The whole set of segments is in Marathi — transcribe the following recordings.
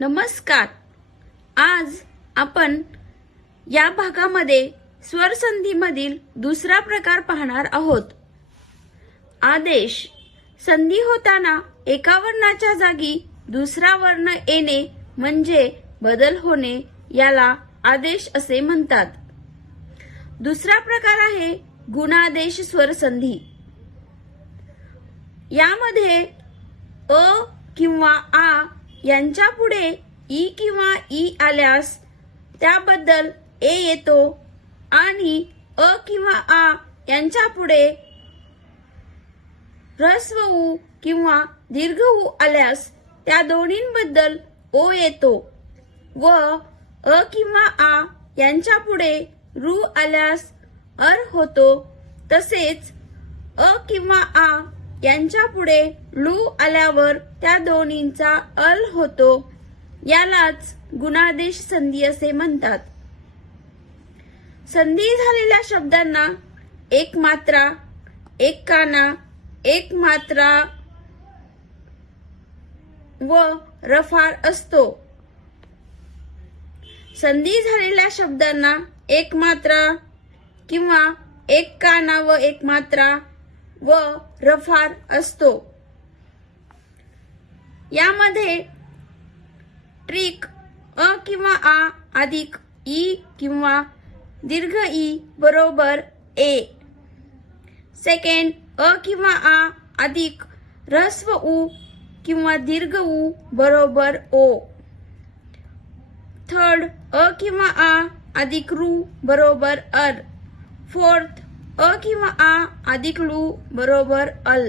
नमस्कार. आज आपण या भागामध्ये स्वरसंधीमधील दुसरा प्रकार पाहणार आहोत. आदेश. संधी होताना एका वर्णाच्या जागी दुसरा वर्ण येणे म्हणजे बदल होणे याला आदेश असे म्हणतात. दुसरा प्रकार आहे गुणादेश स्वरसंधी. यामध्ये अ किंवा आ यांच्या पुढे ई किंवा ई आल्यास त्याबद्दल ए येतो आणि अ किंवा आ यांच्या पुढे ह्रस्व उ किंवा दीर्घ उ आल्यास त्या दोन्हींबद्दल ओ येतो व अ किंवा आ यांच्या पुढे रू आल्यास अर होतो. तसेच अ किंवा आ यांच्या पुढे लू आल्यावर त्या दोन्हींचा अल होतो. यालाच गुणादेश संधी असे म्हणतात. संधी झालेल्या शब्दांना एक मात्रा, एक काना, एक मात्रा व रफार असतो. संधी झालेल्या शब्दांना एक मात्रा किंवा एक काना व एक मात्रा व रफार असतो. यामध्ये ट्रिक अ किंवा आ अधिक ई किंवा दीर्घ ई बरोबर ए. सेकंड अ किंवा आ अधिक ह्रस्व उ किंवा दीर्घ उ बरोबर ओ. थर्ड अ किंवा आ अधिक रू बरोबर अर. फोर्थ अ किंवा आ अधिक लू बरोबर अल.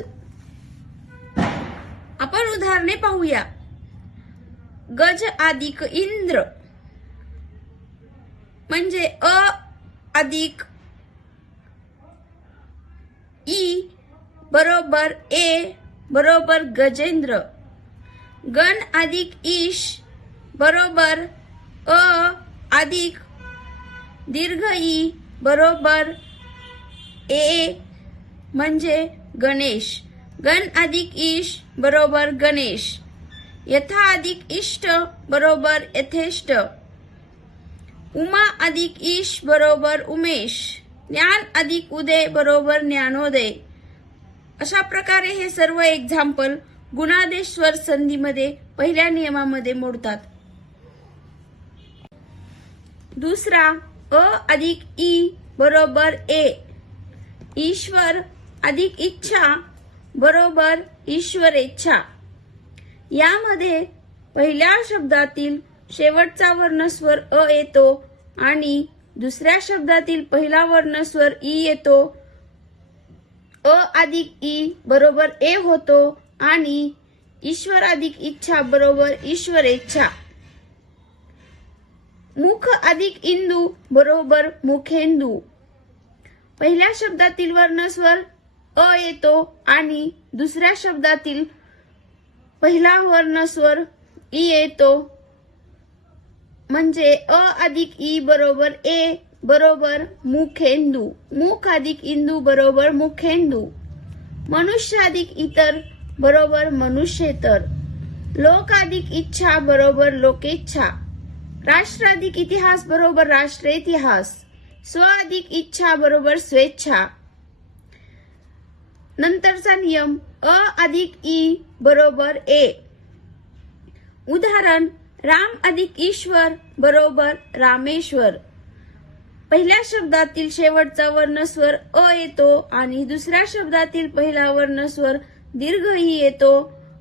आपण उदाहरणे पाहूया. गज अधिक इंद्र म्हणजे अ अधिक ई बरोबर ए बरोबर गजेंद्र. गण अधिक ईश बरोबर अ अधिक दीर्घ ई बरोबर ए म्हणजे गणेश. गण अधिक ईश बरोबर गणेश. यथा अधिक इष्ट बरोबर यथेष्ट. उमा अधिक ईश बरोबर उमेश. ज्ञान अधिक उदय बरोबर ज्ञानोदय. अशा प्रकारे हे सर्व एक्झाम्पल गुणादेश स्वर संधीमध्ये पहिल्या नियमामध्ये मोडतात. दुसरा अ अधिक ई बरोबर ए. ईश्वर अधिक इच्छा बरोबर ईश्वरेच्छा. यामध्ये पहिल्या शब्दातील शेवटचा वर्णस्वर अ येतो आणि दुसऱ्या शब्दातील पहिला वर्णस्वर ई येतो. अ अधिक ई बरोबर ए होतो आणि ईश्वर अधिक इच्छा बरोबर ईश्वरेच्छा. मुख अधिक इंदू बरोबर मुखेंदू. पहिल्या शब्दातील वर्णस्वर अ येतो आणि दुसऱ्या शब्दातील पहिला वर्णस्वर ई येतो म्हणजे अ अधिक ई बरोबर ए बरोबर मुखेंदू. मुख अधिक इंदू बरोबर मुखेंदू. मनुष्य अधिक इतर बरोबर मनुष्येतर. लोक अधिक इच्छा बरोबर लोकेच्छा. राष्ट्र अधिक इतिहास बरोबर राष्ट्र इतिहास. स्व अधिक इच्छा बरोबर स्वेच्छा. नंतरचा नियम अ अधिक ई बरोबर ए. उदाहरण राम अधिक ईश्वर बरोबर रामेश्वर. पहिल्या शब्दातील शेवटचा वर्णस्वर अ येतो आणि दुसऱ्या शब्दातील पहिला वर्णस्वर दीर्घ ई येतो.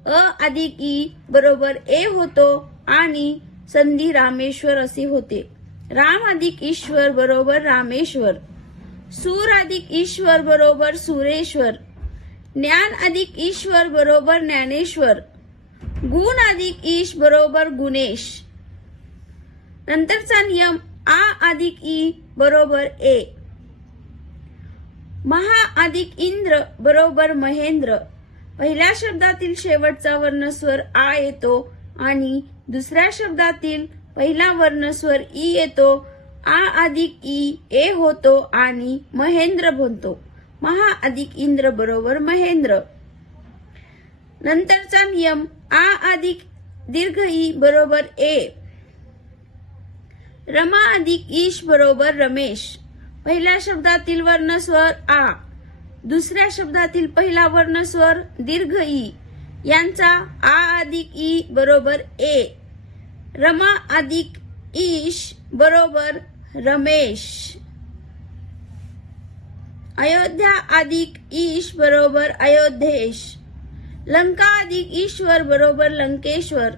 अ अधिक ई बरोबर ए होतो आणि संधी रामेश्वर असे होते. राम अधिक ईश्वर बरोबर रामेश्वर. सूर अधिक ईश्वर बरोबर सुरेश्वर. ज्ञान अधिक ईश्वर बरोबर ज्ञानेश्वर. गुण अधिक ईश बरोबर गुणेश. नंतरचा नियम आ अधिक ई बरोबर ए. महा अधिक इंद्र बरोबर महेंद्र. पहिल्या शब्दातील शेवटचा वर्णस्वर आ येतो आणि दुसऱ्या शब्दातील पहिला वर्णस्वर ई येतो. आ अधिक ई ए होतो आणि महेंद्र बनतो. महा अधिक इंद्र बरोबर महेंद्र. नंतरचा नियम आ अधिक दीर्घ ई बरोबर ए. रमा अधिक ईश बरोबर रमेश. पहिल्या शब्दातील वर्णस्वर आ, दुसऱ्या शब्दातील पहिला वर्णस्वर दीर्घ ई यांचा आ अधिक ई बरोबर ए. रमा अधिक ईश बरोबर रमेश. अयोध्या अधिक ईश बरोबर अयोध्येश. लंका अधिक ईश्वर बरोबर लंकेश्वर.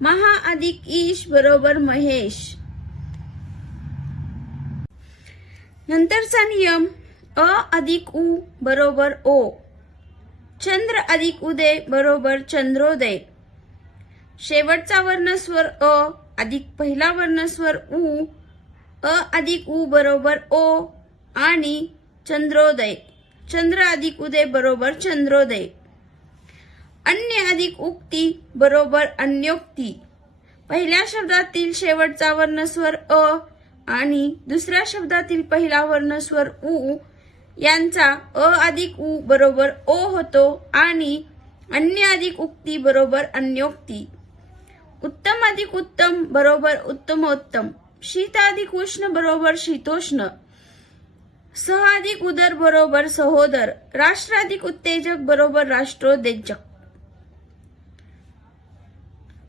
महा अधिक ईश बरोबर महेश. नंतरचा नियम अ अधिक उ बरोबर ओ. चंद्र अधिक उदय बरोबर चंद्रोदय. शेवटचा वर्णस्वर अ अधिक पहिला वर्णस्वर उ. अ अधिक उ बरोबर ओ आणि चंद्रोदय. चंद्र अधिक उदय बरोबर चंद्रोदय. अन्य अधिक उक्ती बरोबर अन्योक्ती. पहिल्या शब्दातील शेवटचा वर्णस्वर अ आणि दुसऱ्या शब्दातील पहिला वर्णस्वर उ यांचा अ अधिक उ बरोबर ओ होतो आणि अन्य अधिक उक्ती बरोबर अन्योक्ती. उत्तम अधिक उत्तम बरोबर उत्तमोत्तम. शीत अधिक उष्ण बरोबर शीतोष्ण. सह अधिक उदर बरोबर सहोदर. राष्ट्र अधिक उत्तेजक बरोबर राष्ट्रोत्तेजक.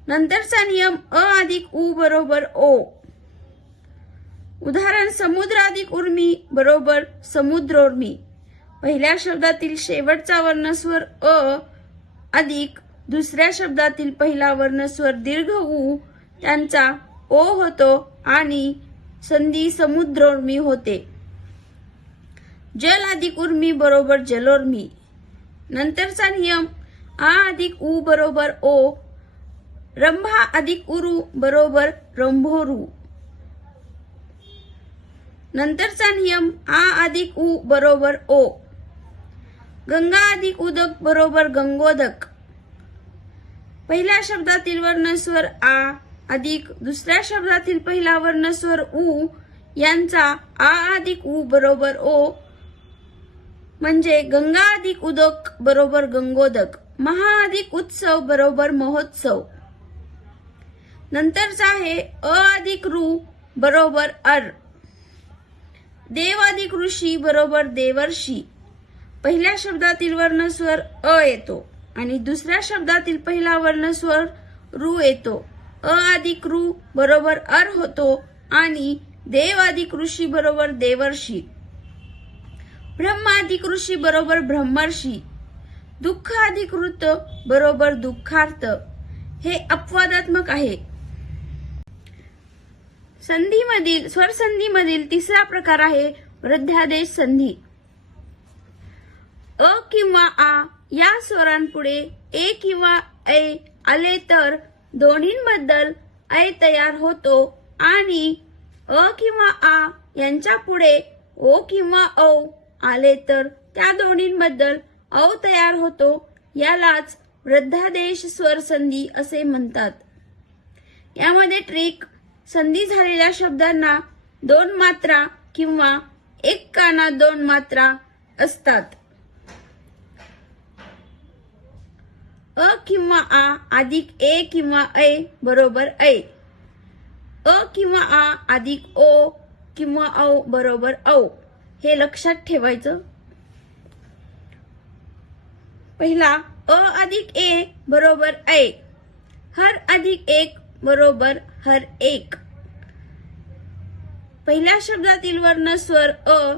नंतरचा नियम अ अधिक उ बरोबर ओ. उदाहरण समुद्र अधिक उर्मी बरोबर समुद्रोर्मी. पहिल्या शब्दातील शेवटचा वर्णस्वर अ अधिक दुसऱ्या शब्दातील पहिला वर्णस्वर दीर्घ उ त्यांचा ओ होतो आणि संधी समुद्रोर्मी होते. जल अधिक उर्मी बरोबर जलोर्मी. नंतरचा नियम आ अधिक उ बरोबर ओ. रंभा अधिक उरु बरोबर रंभोरू. नंतरचा नियम आ अधिक उ बरोबर ओ. गंगा अधिक उदक बरोबर गंगोदक. पहिल्या शब्दातील वर्णस्वर आ अधिक दुसऱ्या शब्दातील पहिला वर्णस्वर उ यांचा आ अधिक उ बरोबर ओ म्हणजे गंगा अधिक उदक बरोबर गंगोदक. महा अधिक उत्सव बरोबर महोत्सव. नंतरचा आहे अ अधिक रू बरोबर अर. देव अधिक ऋषी बरोबर देवर्षी. पहिल्या शब्दातील वर्णस्वर अ येतो आणि दुसऱ्या शब्दातील पहिला वर्णस्वर रू येतो. अ अधिक रू बरोबर अर होतो आणि देव अधिक ऋषी बरोबर देवर्षी. ब्रह्म अधिक ऋषी बरोबर ब्रह्मर्षी. दुःख अधिक ऋत बरोबर दुःखार्थ. हे अपवादात्मक आहे. संधीमधील स्वरसंधीमधील तिसरा प्रकार आहे वृद्धादेश संधी. अ किंवा आ या स्वरांपुढे ए किंवा ऐ आले तर दोन्हींबद्दल ऐ तयार होतो आणि अ किंवा आ यांच्या पुढे ओ किंवा औ आले तर त्या दोन्हींबद्दल औ तयार होतो. यालाच वृद्धादेश स्वरसंधी असे म्हणतात. यामध्ये ट्रिक संधी झालेल्या शब्दांना दोन मात्रा किंवा एक कानात दोन मात्रा असतात. अ किंवा आ अधिक ए किंवा ऐ बरोबर ऐ. अ किंवा आ अधिक ओ किंवा औ बरोबर औ. हे लक्षात ठेवायचं. पहिला अ अधिक ए बरोबर ऐ. हर अधिक एक बरोबर हर एक. पहिल्या शब्दातील वर्णस्वर अ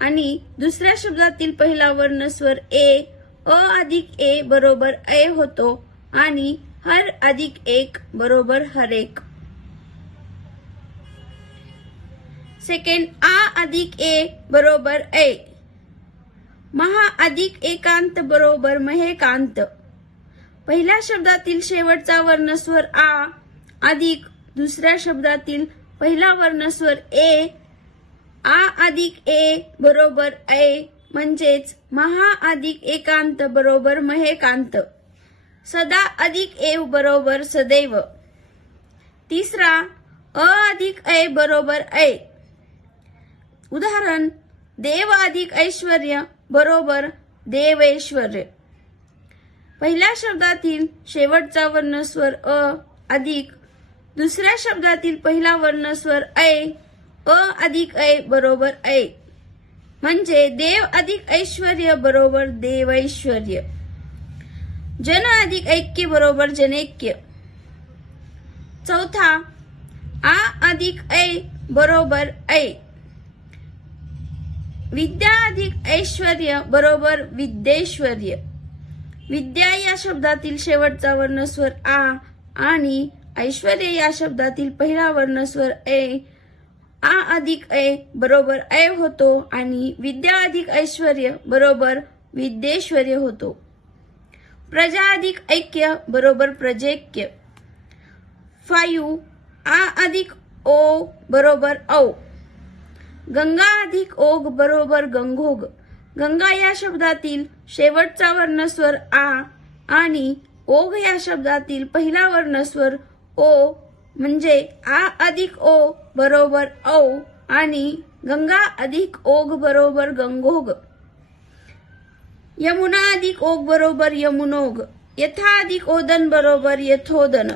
आणि दुसऱ्या शब्दातील पहिला वर्णस्वर ए. अ अधिक ए बरोबर ऐ होतो आणि हर अधिक एक बरोबर हर एक. सेकंड आ अधिक ए बरोबर ऐ. महा अधिक एकांत बरोबर महेकांत. पहिल्या शब्दातील शेवटचा वर्णस्वर आ अधिक दुसऱ्या शब्दातील पहिला वर्णस्वर ए. आ अधिक ए बरोबर ऐ म्हणजेच महा अधिक एकांत बरोबर महेकांत. सदा अधिक एव बरोबर सदैव. तिसरा अ अधिक ऐ बरोबर ऐ. उदाहरण देव अधिक ऐश्वर्य बरोबर देवैश्वर्य. पहिल्या शब्दातील शेवटचा वर्णस्वर अ अधिक दुसऱ्या शब्दातील पहिला वर्णस्वर ऐ, अ अधिक ऐ बरोबर ऐ. म्हणजे देव अधिक ऐश्वर्य बरोबर देवैश्वर्य. जन अधिक ऐक्य बरोबर जनैक्य. चौथा, आ अधिक ऐ बरोबर ऐ. विद्या अधिक ऐश्वर्य बरोबर विद्येश्वर्य. विद्या या शब्दातील शेवटचा वर्णस्वर आ आणि ऐश्वर्य या शब्दातील पहिला वर्णस्वर ऐ. आ अधिक ऐ बरोबर ऐ होतो आणि विद्या अधिक ऐश्वर्य बरोबर विद्येश्वर्य होतो. प्रजा अधिक ऐक्य बरोबर प्रजैक्य. 5. आ अधिक ओ बरोबर औ. गंगा अधिक ओघ बरोबर गंगोग. गंगा या शब्दातील शेवटचा वर्णस्वर आ आणि ओघ या शब्दातील पहिला वर्णस्वर ओ म्हणजे आ अधिक ओ बरोबर औ आणि गंगा अधिक ओघ बरोबर गंगोग. यमुना अधिक ओघ बरोबर यमुनोग. यथा अधिक ओदन बरोबर यथोदन.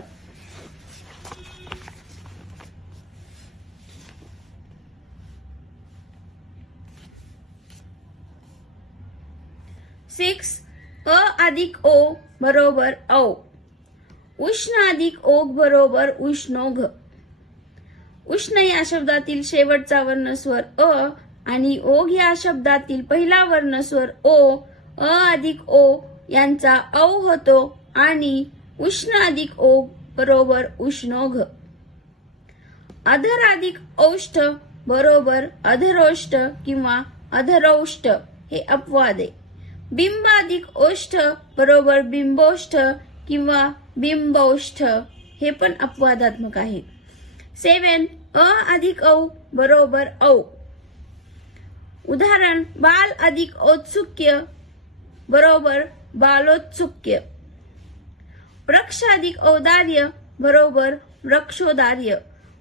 6. अ अधिक ओ बरोबर औ. उष्ण अधिक ओघ बरोबर उष्णोघ. उष्ण या शब्दातील शेवटचा वर्णस्वर अ आणि ओघ या शब्दातील पहिला वर्णस्वर ओ. अ अधिक ओ यांचा औ होतो आणि उष्ण अधिक ओघ बरोबर उष्णोघ. अधर अधिक औष्ठ बरोबर अधरोष्ठ किंवा अधरौष्ठ हे अपवाद आहे. बिंब अधिक ओष्ठ बरोबर बिंबोष्ठ किंवा बिंबौष्ठ हे पण अपवादात्मक आहे. 7. अ अधिक औ बरोबर औ. उदाहरण बाल अधिक औत्सुक्य बरोबर बालोत्सुक्य. वृक्ष अधिक औदार्य बरोबर वृक्षोदार्य.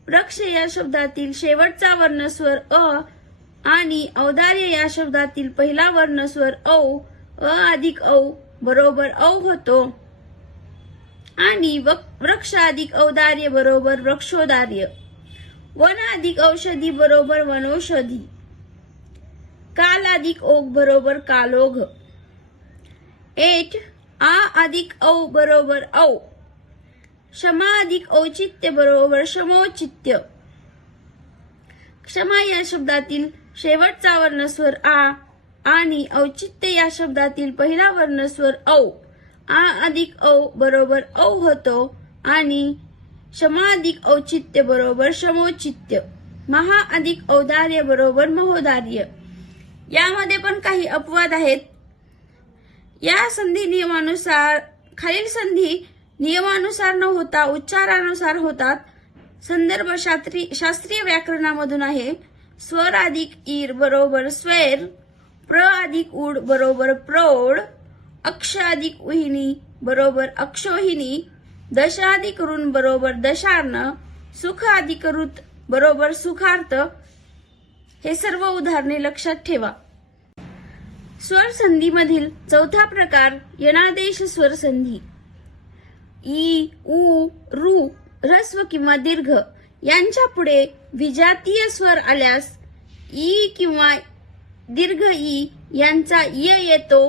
वृक्ष या शब्दातील शेवटचा वर्णस्वर अ आणि औदार्य या शब्दातील पहिला वर्णस्वर औ. अ अधिक औ बरोबर औ होतो आणि वृक्ष अधिक औदार्य बरोबर वृक्षोदार्य. वन अधिक औषधी बरोबर वनौषधी. काल अधिक ओघ बरोबर कालोघ. 8. आ अधिक औ बरोबर औ. क्षमा अधिक औचित्य बरोबर क्षमोचित्य. क्षमा या शब्दातील शेवटचा वर्णस्वर आ आणि औचित्य या शब्दातील पहिला वर्णस्वर औ. आ अधिक औ बरोबर औ होतो आणि क्षमा अधिक औचित्य बरोबर क्षमोचित्य. महा अधिक औदार्य बरोबर महोदार्य. यामध्ये पण काही अपवाद आहेत. या संधी नियमानुसार खालील संधी नियमानुसार न होता उच्चारानुसार होतात. संदर्भ शास्त्रीय व्याकरणामधून आहे. स्वर अधिक ईर बरोबर स्वैर. प्र अधिक उड बरोबर प्रौढ. अक्ष अधिक उहिणी बरोबर अक्षोहिणी. दश अधिक ऋण बरोबर दशार्ण. सुख अधिक ऋत बरोबर सुखार्थ. हे सर्व उदाहरणे लक्षात ठेवा. स्वर संधी मधील चौथा प्रकार यनादेश स्वर संधी. ई, उ, रू ह्रस्व किंवा दीर्घ यांच्या पुढे विजातीय स्वर आल्यास ई किंवा दीर्घ ई यांचा य येतो.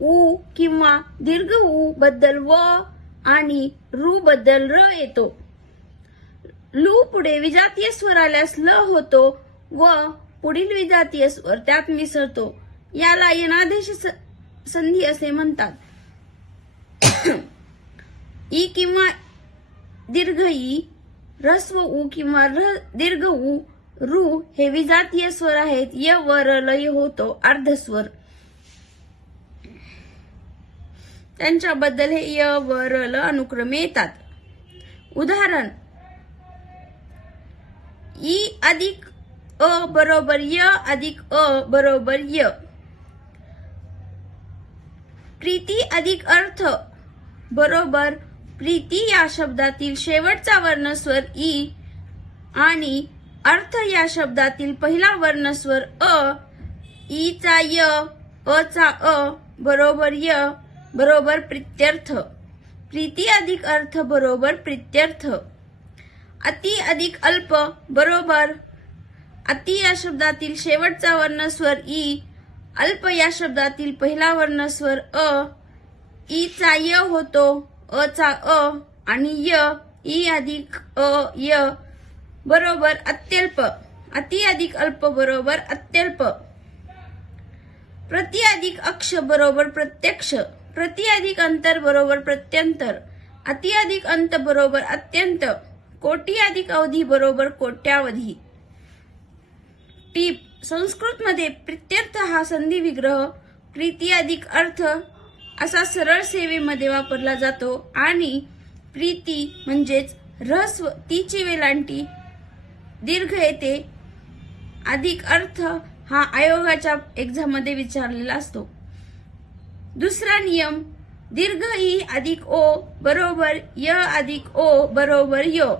उ किंवा दीर्घ उ बद्दल व आणि रू बद्दल र येतो. लू पुढे विजातीय स्वर आल्यास ल होतो व पुढील विजातीय स्वर त्यात मिसळतो. याला यनादेश संधी असे म्हणतात. ई किंवा दीर्घ ई, ह्रस्व उ किंवा दीर्घ उ, रू हे विजातीय स्वर आहेत. य व र लय होतो अर्धस्वर. त्यांच्याबद्दल हे य व र ल अनुक्रमे येतात. उदाहरण ई अधिक अ बरोबर य अधिक अ बरोबर य. प्रीती अधिक अर्थ बरोबर प्रीती या शब्दातील शेवटचा वर्णस्वर ई आणि अर्थ या शब्दातील पहिला वर्णस्वर अ. ई चा य, अ चा अ बरोबर य बरोबर प्रित्यर्थ. प्रीती अधिक अर्थ बरोबर प्रित्यर्थ. अति अधिक अल्प बरोबर अति या शब्दातील शेवटचा वर्णस्वर ई, अल्प या शब्दातील पहिला वर्णस्वर अ, ई चा य होतो, अ चा अ आणि य, ई अधिक अ य बरोबर अत्यल्प. अति अधिक अल्प बरोबर अत्यल्प. प्रति अधिक अक्ष बरोबर प्रत्यक्ष. प्रति अधिक अंतर बरोबर प्रत्यंतर. अति अधिक अंत बरोबर अत्यंत. कोटी अधिक अवधी बरोबर कोट्यावधी. टीप: संस्कृत मध्ये प्रित्यर्थ हा संधी विग्रह प्रीती अधिक अर्थ असा सरळ सेवेमध्ये वापरला जातो आणि प्रीती म्हणजेच ऱ्हस्व तीची वेलांटी दीर्घ येते अधिक अर्थ हा आयोगाच्या एक्झाम मध्ये विचारलेला असतो. दुसरा नियम: दीर्घ ई अधिक ओ बरोबर य अधिक ओ बरोबर य.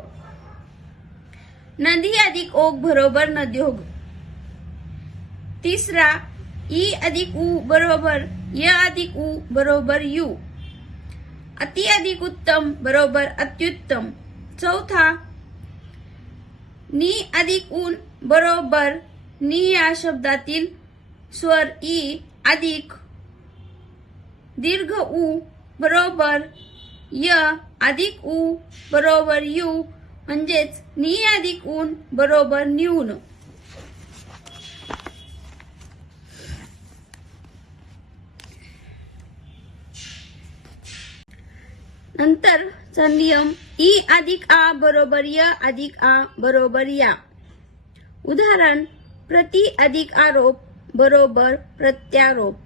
नदी अधिक ओग बरोबर नद्योग. तिसरा: ई अधिक उ बरोबर य अधिक उ बरोबर यू. अति अधिक उत्तम बरोबर अत्युत्तम. चौथा: नी अधिक ऊन बरोबर नी या शब्दातील स्वर ई अधिक दीर्घ उ बरोबर य अधिक उ बरोबर यू म्हणजेच नी अधिक ऊन बरोबर न्यून. नंतरचा नियम: ई अधिक आ बरोबर य अधिक आ बरोबर या. उदाहरण: प्रति अधिक आरोप बरोबर प्रत्यारोप.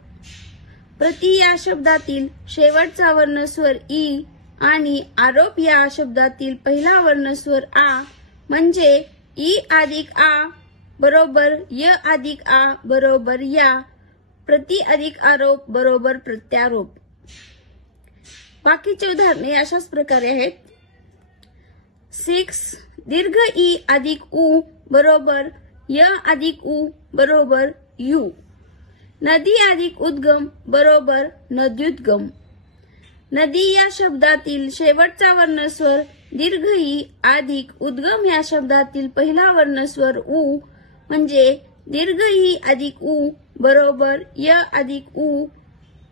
प्रति या शब्दातील शेवटचा वर्णस्वर ई आणि आरोप या शब्दातील पहिला वर्णस्वर आ म्हणजे ई अधिक आ बरोबर य अधिक आ बरोबर या. प्रति अधिक आरोप बरोबर प्रत्यारोप. बाकीचे उदाहरणे अशाच प्रकारे आहेत. 6. दीर्घ ई अधिक उ बरोबर य अधिक उ बरोबर यू. नदी अधिक उद्गम बरोबर नद्युद्गम. नदी या शब्दातील शेवटचा वर्णस्वर दीर्घ ई अधिक उद्गम या शब्दातील पहिला वर्णस्वर उ म्हणजे दीर्घ ई अधिक उ बरोबर य अधिक उ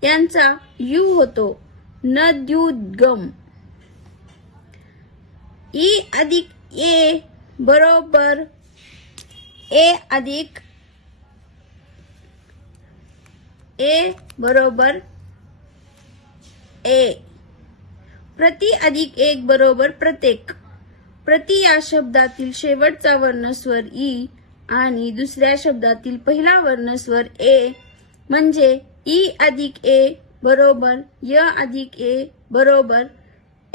यांचा यू होतो, नद्युद्गम. ई अधिक ए बरोबर ए अधिक ए बरोबर ए. प्रति अधिक एक बरोबर प्रत्येक. प्रति या शब्दातील शेवटचा वर्णस्वर ई आणि दुसऱ्या शब्दातील पहिला वर्णस्वर ए म्हणजे ई अधिक ए बरोबर य अधिक ए बरोबर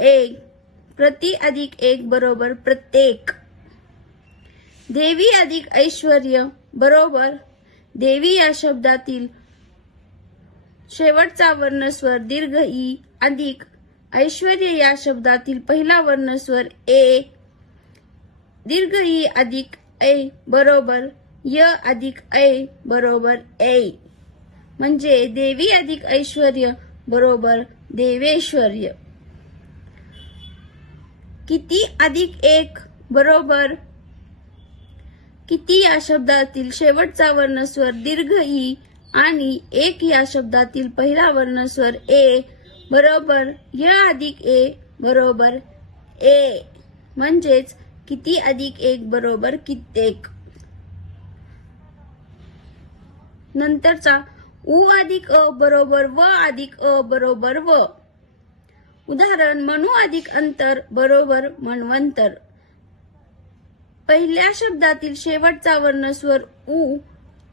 एक. प्रति अधिक एक बरोबर प्रत्येक. देवी अधिक ऐश्वर्य बरोबर देवी या शब्दातील शेवटचा वर्णस्वर दीर्घ ई अधिक ऐश्वर्य या शब्दातील पहिला वर्णस्वर ए दीर्घ ई अधिक ऐ बरोबर य अधिक ऐ बरोबर ऐ म्हणजे देवी अधिक ऐश्वर्य बरोबर देवेश्वर्य. किती अधिक एक बरोबर किती या शब्दातील शेवटचा वर्णस्वर दीर्घ ई आणि एक या शब्दातील पहिला वर्णस्वर ए बरोबर य अधिक ए बरोबर ए म्हणजेच किती अधिक एक बरोबर कित्येक. नंतरचा उ अधिक अ बरोबर व अधिक अ बरोबर व. उदाहरण: मनू अधिक अंतर बरोबर मन्वंतर. पहिल्या शब्दातील शेवटचा वर्णस्वर उ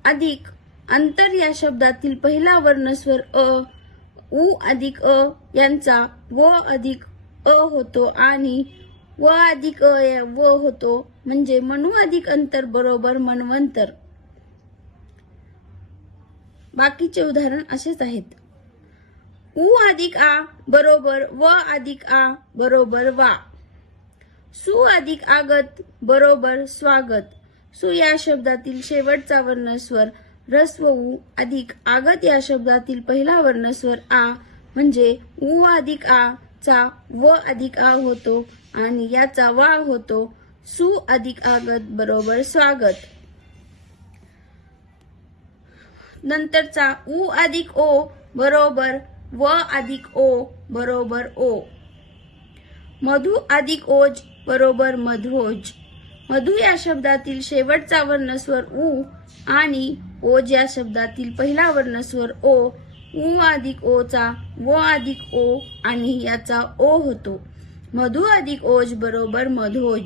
अधिक अंतर या शब्दातील पहिला वर्णस्वर अ उ अधिक अ यांचा व अधिक अ होतो आणि व अधिक अ या व होतो म्हणजे मनू अधिक अंतर बरोबर मन्वंतर. बाकीचे उदाहरण असेच आहेत. उ अधिक आ बरोबर व अधिक आ बरोबर वा. सु अधिक आगत बरोबर स्वागत. सु या शब्दातील शेवटचा वर्णस्वर ह्रस्व उ अधिक आगत या शब्दातील पहिला वर्णस्वर आ म्हणजे उ अधिक आ चा व अधिक आ होतो आणि याचा वा होतो. सु अधिक आगत बरोबर स्वागत. नंतरचा उ अधिक ओ बरोबर व अधिक ओ बरोबर ओ. मधु अधिक ओज बरोबर मधोज. मधु या शब्दातील शेवटचा वर्णस्वर उ आणि ओज या शब्दातील पहिला वर्णस्वर ओ. उ अधिक ओ चा व अधिक ओ आणि याचा ओ होतो. मधु अधिक ओज बरोबर मधोज.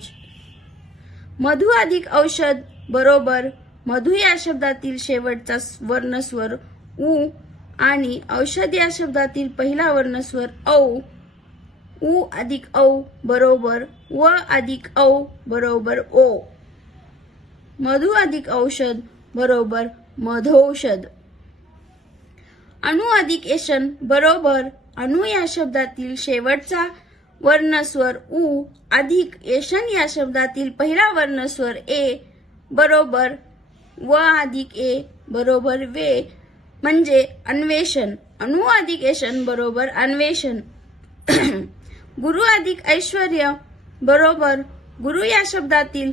मधु अधिक औषध बरोबर मधु या शब्दातील शेवटचा वर्णस्वर उ आणि औषध या शब्दातील पहिला वर्णस्वर औ. उ अधिक औ बरोबर व अधिक औ बरोबर ओ. मधु अधिक औषध बरोबर मधौषध. अणु अधिक एशन बरोबर अणु या शब्दातील शेवटचा वर्णस्वर उ अधिक एशन या शब्दातील पहिला वर्णस्वर ए बरोबर व अधिक ए बरोबर वे म्हणजे अन्वेषण. अणु अधिक एशन बरोबर अन्वेषण. गुरु अधिक ऐश्वर्य बरोबर गुरु या शब्दातील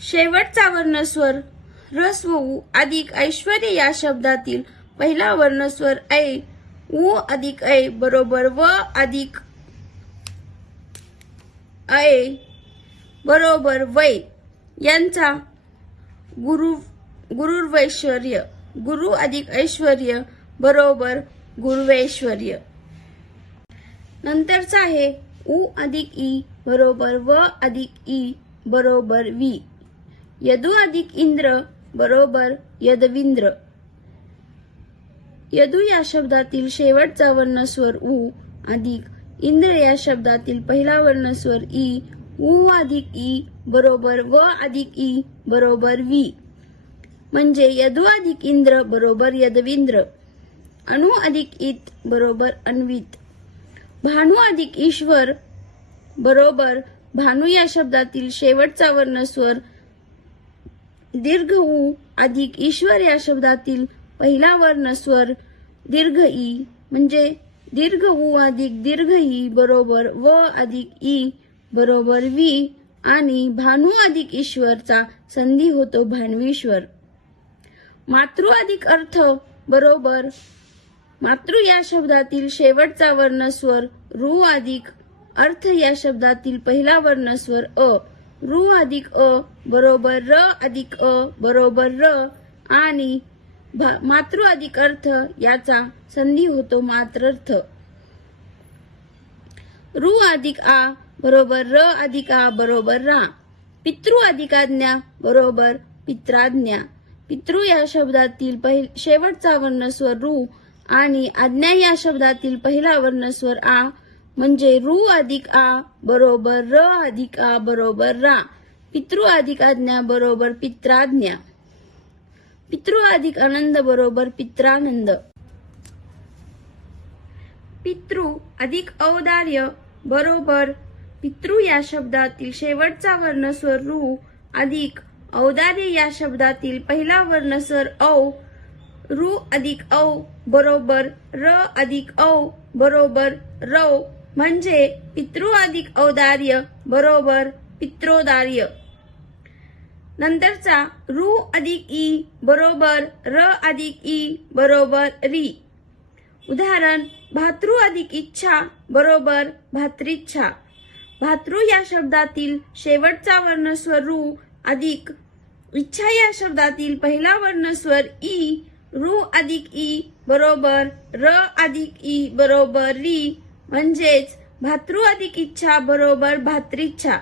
शेवटचा वर्णस्वर ह्रस्व उ अधिक ऐश्वर्य या शब्दातील पहिला वर्णस्वर ऐ. उ अधिक ऐ बरोबर व अधिक ऐ बरोबर वै यांचा गुरुर्वैश्वर्य. गुरु अधिक ऐश्वर्य बरोबर गुरुवैश्वर्य. नंतरचा आहे उ अधिक ई बरोबर व अधिक ई बरोबर वी. यदु अधिक इंद्र बरोबर यदविंद्र. यदु या शब्दातील शेवटचा वर्णस्वर उ अधिक इंद्र या शब्दातील पहिला वर्णस्वर ई. उ अधिक ई बरोबर व अधिक ई बरोबर वी म्हणजे यदु अधिक इंद्र बरोबर यदविंद्र. अणु अधिक इत बरोबर अन्वित. भानु अधिक ईश्वर बरोबर भानु या शब्दातील शेवटचा वर्णस्वर दीर्घ उ अधिक ईश्वर या शब्दातील पहिला वर्णस्वर दीर्घ ई म्हणजे दीर्घ उ अधिक दीर्घ ई बरोबर व अधिक ई बरोबर वी आणि भानु अधिक ईश्वरचा संधी होतो भानवीश्वर. मातृ अधिक अर्थ बरोबर मातृ या शब्दातील शेवटचा वर्णस्वर रु अधिक अर्थ या शब्दातील पहिला वर्णस्वर अ. रु अधिक अ बरोबर र अधिक अ बरोबर र आणि मातृ अधिक अर्थ याचा संधी होतो मात्रर्थ. रु अधिक आ बरोबर र अधिक आ बरोबर रा. पितृ अधिक आज्ञा बरोबर पित्राज्ञा. पितृ या शब्दातील शेवटचा वर्णस्वर रु आणि आज्ञा या शब्दातील पहिला वर्णस्वर आ म्हणजे रु अधिक आ बरोबर र अधिक आ बरोबर रा. पितृ अधिक आज्ञा बरोबर पित्राज्ञा. पितृ अधिक आनंद बरोबर पित्रानंद. पितृ अधिक औदार्य बरोबर पितृ या शब्दातील शेवटचा वर्णस्वर रु अधिक औदार्य या शब्दातील पहिला वर्णस्वर औ. रु अधिक औ बरोबर र अधिक औ बरोबर रौ म्हणजे पितृ अधिक औदार्य बरोबर पित्रोदार्य. नंतरचा रु अधिक ई बरोबर र अधिक ई बरोबर री. उदाहरण भातृ अधिक इच्छा बरोबर भातृच्छा. भातृ या शब्दातील शेवटचा वर्णस्वर रु अधिक इच्छा या शब्दातील पहिला वर्णस्वर ई. रु अधिक ई बरोबर र अधिक ई बरोबर री म्हणजेच भातृ अधिक इच्छा बरोबर भातृच्छा.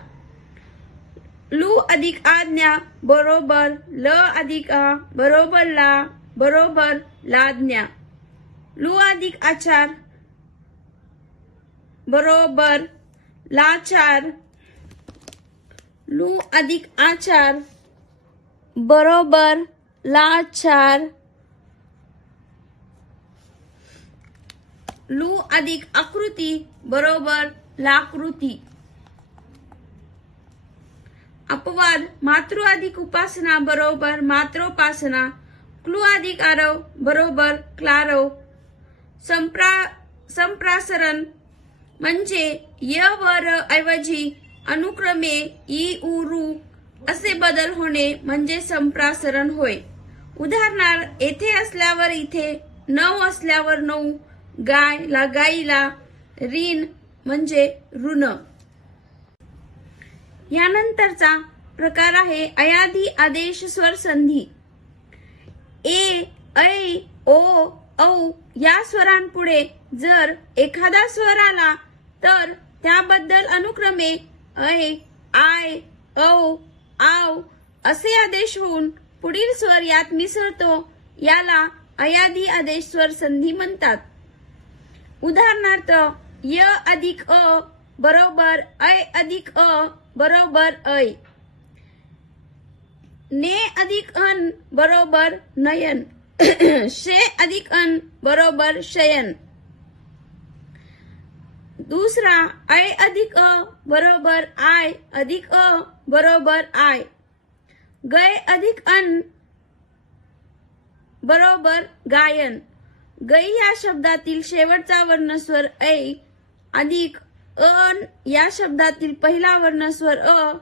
लु अधिक आज्ञा बरोबर ल अधिक आ बरोबर ला बरोबर लाज्ञा. लु अधिक आचार बरोबर लाचार. लु अधिक आचार बरोबर लाचार. लु अधिक आकृती बरोबर लाकृती. अपवाद मातृ अधिक उपासना बरोबर मात्रोपासना. क्लू अधिक आरव बरोबर क्लारव. संप्रासरण म्हणजे य व र ऐवजी अनुक्रमे इ उ रू असे बदल होणे म्हणजे संप्रासरण होय. उदाहरणार्थ येथे असल्यावर इथे, नऊ असल्यावर नऊ, गायला गाईला, ऋण म्हणजे ऋण. यानंतरचा प्रकार आहे अयादी आदेश स्वर संधी. ए, ऐ, ओ, औ या स्वरांपुढे जर एखादा स्वर आला तर त्याबद्दल अनुक्रमे ऐ, आय, औ, आव असे आदेश होऊन पुढील स्वर यात मिसळतो, याला अयादी आदेश स्वर संधी म्हणतात. उदाहरणार्थ य अधिक अ बरोबर ऐ अधिक अ बरोबर ऐ. ने अधिक अन बरोबर नयन. शे अधिक अन बरोबर शयन. दूसरा ऐ अधिक अ बरोबर आय अधिक अ बरोबर आय. गय अधिक अन बरोबर गायन. गै या शब्दातील शेवटचा वर्णस्वर ऐ अधिक अन या शब्दातील पहिला वर्णस्वर अ.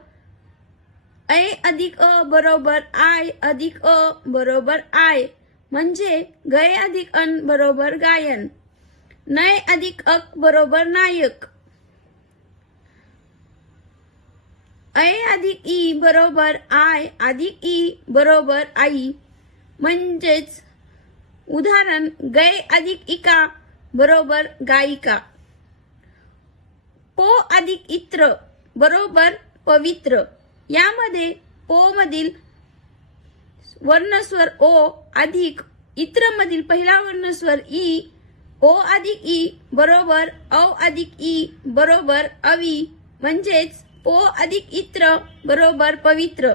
ऐ अधिक अ बरोबर आय अधिक अ बरोबर आय म्हणजे गय अधिक अन बरोबर गायन. नय अधिक अक बरोबर नायक. ऐ अधिक ई बरोबर आय अधिक ई बरोबर आई म्हणजेच उदाहरण गै अधिक इका बरोबर गायिका. पो अधिक इत्र बरोबर पवित्र. यामध्ये पो मधील वर्णस्वर ओ अधिक इत्र मधील पहिला वर्णस्वर ई. ओ अधिक ई बरोबर औ अधिक ई बरोबर अवी म्हणजेच पो अधिक इत्र बरोबर पवित्र.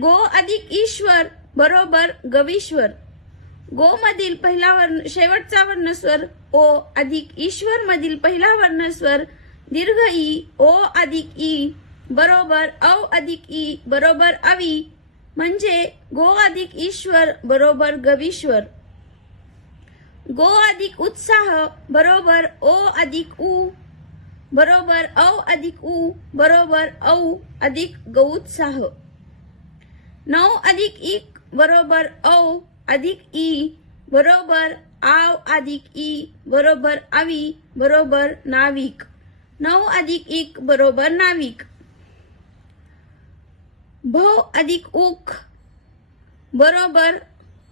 गो अधिक ईश्वर बरोबर गवीश्वर. गो मधील पहिला शेवटचा वर्णस्वर ओ अधिक ईश्वर मधील पहिला वर्णस्वर दीर्घ ई. ओ अधिक ई बरोबर औ अधिक ई बरोबर अवी म्हणजे गो अधिक ईश्वर बरोबर गवीश्वर. गो अधिक उत्साह बरोबर ओ अधिक उ बरोबर औ अधिक उ बरोबर औ अधिक गौत्साह. नौ अधिक इक बरोबर औ अधिक ई बरोबर आव अधिक ई बरोबर अवी बरोबर नाविक. नौ अधिक इक बरोबर नाविक. भौ अधिक उख बरोबर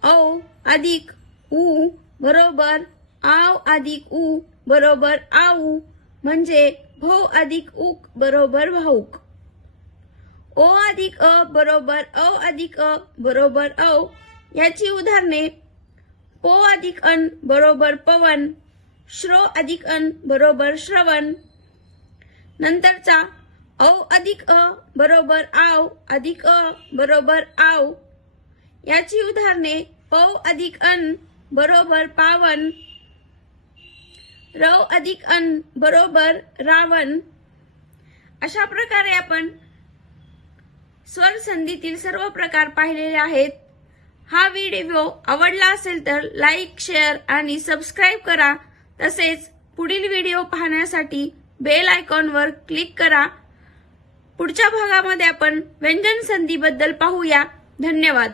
औ अधिक उ बरोबर आव अधिक उ बरोबर आऊ म्हणजे भौ अधिक उक बरोबर भाऊक. ओ अधिक अ बरोबर औ अधिक अ बरोबर औ. याची उदाहरणे पो अधिक अन बरोबर पवन. श्रो अधिक अन बरोबर श्रवण. नंतरचा औ अधिक अ बरोबर आव अधिक अ बरोबर आव. याची उदाहरणे पौ अधिक अन बरोबर पावन. रव अधिक अन बरोबर रावण. अशा प्रकारे आपण स्वर संधीतील सर्व प्रकार पाहिलेले आहेत. हा व्हिडिओ आवडला असेल तर लाईक, शेअर आणि सबस्क्राईब करा. तसेच पुढील व्हिडिओ पाहण्यासाठी बेल आयकॉनवर क्लिक करा. पुढच्या भागामध्ये आपण व्यंजन संधीबद्दल पाहूया. धन्यवाद.